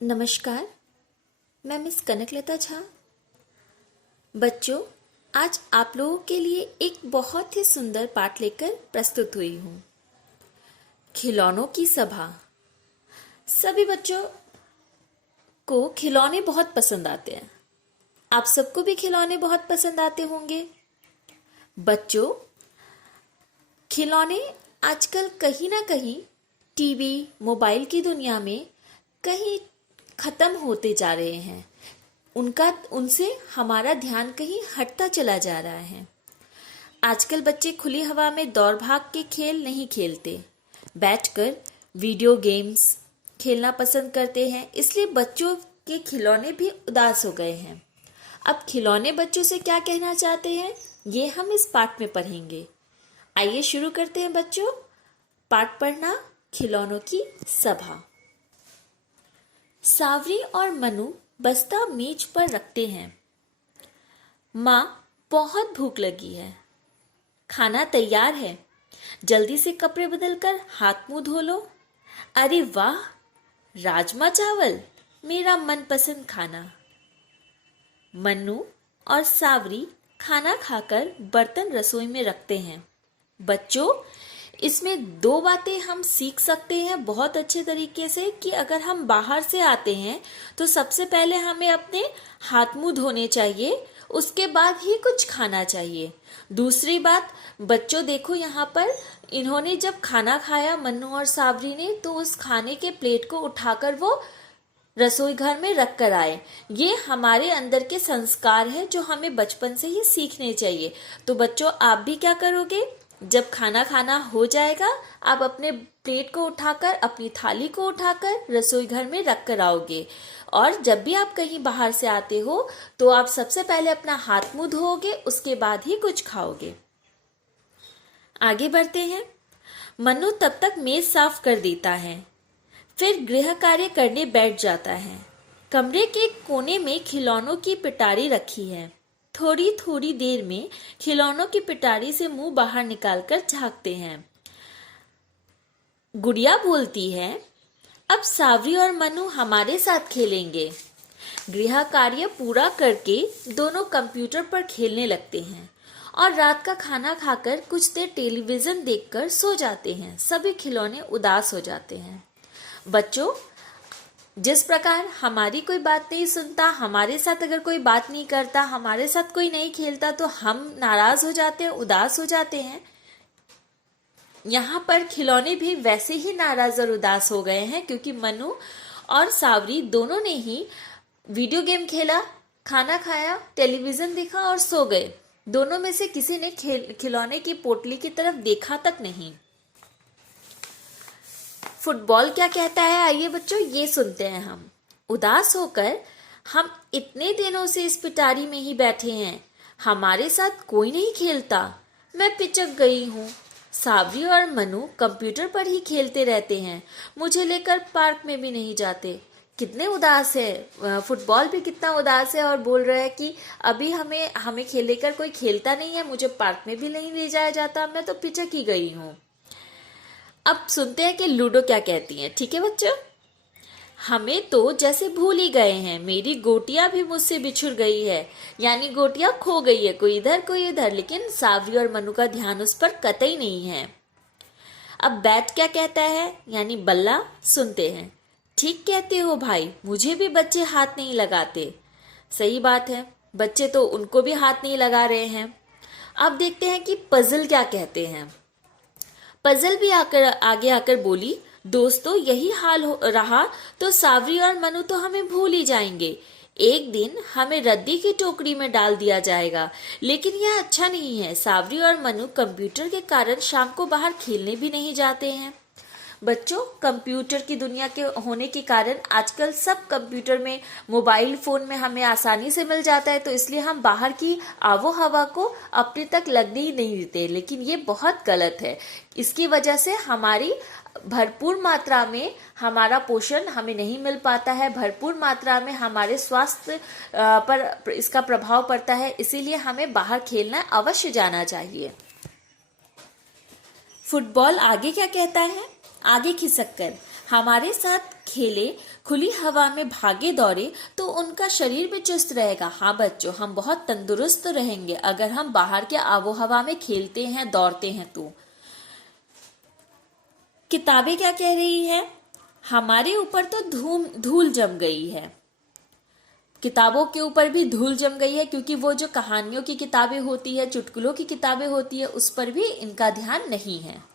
नमस्कार। मैं मिस कनकलता झा। बच्चों, आज आप लोगों के लिए एक बहुत ही सुंदर पाठ लेकर प्रस्तुत हुई हूँ। खिलौनों की सभा। सभी बच्चों को खिलौने बहुत पसंद आते हैं। आप सबको भी खिलौने बहुत पसंद आते होंगे। बच्चों, खिलौने आजकल कहीं ना कहीं टीवी, मोबाइल की दुनिया में कहीं खत्म होते जा रहे हैं। उनसे हमारा ध्यान कहीं हटता चला जा रहा है। आजकल बच्चे खुली हवा में दौड़ भाग के खेल नहीं खेलते, बैठकर वीडियो गेम्स खेलना पसंद करते हैं। इसलिए बच्चों के खिलौने भी उदास हो गए हैं। अब खिलौने बच्चों से क्या कहना चाहते हैं, ये हम इस पाठ में पढ़ेंगे। आइए शुरू करते हैं बच्चों। पाठ पढ़ना, खिलौनों की सभा। सावरी और मनु बस्ता मेज पर रखते हैं। माँ, बहुत भूख लगी है। खाना तैयार है, जल्दी से कपड़े बदलकर हाथ मुंह धो लो। अरे वाह, राजमा चावल, मेरा मनपसंद खाना। मन्नू और सावरी खाना खाकर बर्तन रसोई में रखते हैं। बच्चों, इसमें दो बातें हम सीख सकते हैं बहुत अच्छे तरीके से कि अगर हम बाहर से आते हैं तो सबसे पहले हमें अपने हाथ मुंह धोने चाहिए, उसके बाद ही कुछ खाना चाहिए। दूसरी बात, बच्चों देखो यहाँ पर इन्होंने जब खाना खाया, मन्नू और सावरी ने, तो उस खाने के प्लेट को उठाकर वो रसोई घर में रख कर आए। ये हमारे अंदर के संस्कार है जो हमें बचपन से ही सीखने चाहिए। तो बच्चों, आप भी क्या करोगे, जब खाना खाना हो जाएगा आप अपने प्लेट को उठाकर, अपनी थाली को उठाकर रसोई घर में रख कर आओगे। और जब भी आप कहीं बाहर से आते हो तो आप सबसे पहले अपना हाथ मुंह धोओगे, उसके बाद ही कुछ खाओगे। आगे बढ़ते हैं। मन्नू तब तक मेज साफ कर देता है, फिर गृह कार्य करने बैठ जाता है। कमरे के कोने में खिलौनों की पिटारी रखी है। थोड़ी थोड़ी देर में खिलौनों की पिटारी से मुंह बाहर निकालकर झांकते हैं। गुड़िया बोलती है, अब सावरी और मनु हमारे साथ खेलेंगे। गृह कार्य पूरा करके दोनों कंप्यूटर पर खेलने लगते हैं और रात का खाना खाकर कुछ देर टेलीविजन देखकर सो जाते हैं। सभी खिलौने उदास हो जाते हैं। बच्चों, जिस प्रकार हमारी कोई बात नहीं सुनता, हमारे साथ अगर कोई बात नहीं करता, हमारे साथ कोई नहीं खेलता तो हम नाराज हो जाते हैं, उदास हो जाते हैं। यहाँ पर खिलौने भी वैसे ही नाराज और उदास हो गए हैं, क्योंकि मनु और सावरी दोनों ने ही वीडियो गेम खेला, खाना खाया, टेलीविजन देखा और सो गए। दोनों में से किसी ने खिलौने की पोटली की तरफ देखा तक नहीं। फुटबॉल क्या कहता है, आइए बच्चों ये सुनते हैं हम। उदास होकर, हम इतने दिनों से इस पिटारी में ही बैठे हैं, हमारे साथ कोई नहीं खेलता, मैं पिचक गई हूँ। सावरी और मनु कंप्यूटर पर ही खेलते रहते हैं, मुझे लेकर पार्क में भी नहीं जाते। कितने उदास है, फुटबॉल भी कितना उदास है और बोल रहा है कि अभी हमें लेकर कोई खेलता नहीं है, मुझे पार्क में भी नहीं ले जाया जाता, मैं तो पिचक ही गई हूँ। अब सुनते हैं कि लूडो क्या कहती है। ठीक है बच्चों, हमें तो जैसे भूल ही गए हैं, मेरी गोटियां भी मुझसे बिछुड़ गई है, यानी गोटियां खो गई है, कोई इधर कोई इधर, लेकिन सावरी और मनु का ध्यान उस पर कतई नहीं है। अब बैट क्या कहता है, यानी बल्ला, सुनते हैं। ठीक कहते हो भाई, मुझे भी बच्चे हाथ नहीं लगाते। सही बात है, बच्चे तो उनको भी हाथ नहीं लगा रहे हैं। अब देखते हैं कि पजल क्या कहते हैं। पजल भी आगे आकर बोली, दोस्तों यही हाल रहा तो सावरी और मनु तो हमें भूल ही जाएंगे। एक दिन हमें रद्दी की टोकरी में डाल दिया जाएगा, लेकिन यह अच्छा नहीं है। सावरी और मनु कंप्यूटर के कारण शाम को बाहर खेलने भी नहीं जाते हैं। बच्चों, कंप्यूटर की दुनिया के होने के कारण आजकल सब कंप्यूटर में, मोबाइल फोन में हमें आसानी से मिल जाता है, तो इसलिए हम बाहर की आबो हवा को अपने तक लगने ही नहीं देते, लेकिन ये बहुत गलत है। इसकी वजह से हमारी भरपूर मात्रा में हमारा पोषण हमें नहीं मिल पाता है, भरपूर मात्रा में हमारे स्वास्थ्य पर इसका प्रभाव पड़ता है। इसीलिए हमें बाहर खेलना अवश्य जाना चाहिए। फुटबॉल आगे क्या कहता है, आगे खिसक कर, हमारे साथ खेले, खुली हवा में भागे दौड़े तो उनका शरीर भी चुस्त रहेगा। हाँ बच्चों, हम बहुत तंदुरुस्त रहेंगे अगर हम बाहर के आबो हवा में खेलते हैं, दौड़ते हैं तो। किताबें क्या कह रही है? हमारे ऊपर तो धूल जम गई है। किताबों के ऊपर भी धूल जम गई है, क्योंकि वो जो कहानियों की किताबें होती है, चुटकुलों की किताबें होती है, उस पर भी इनका ध्यान नहीं है।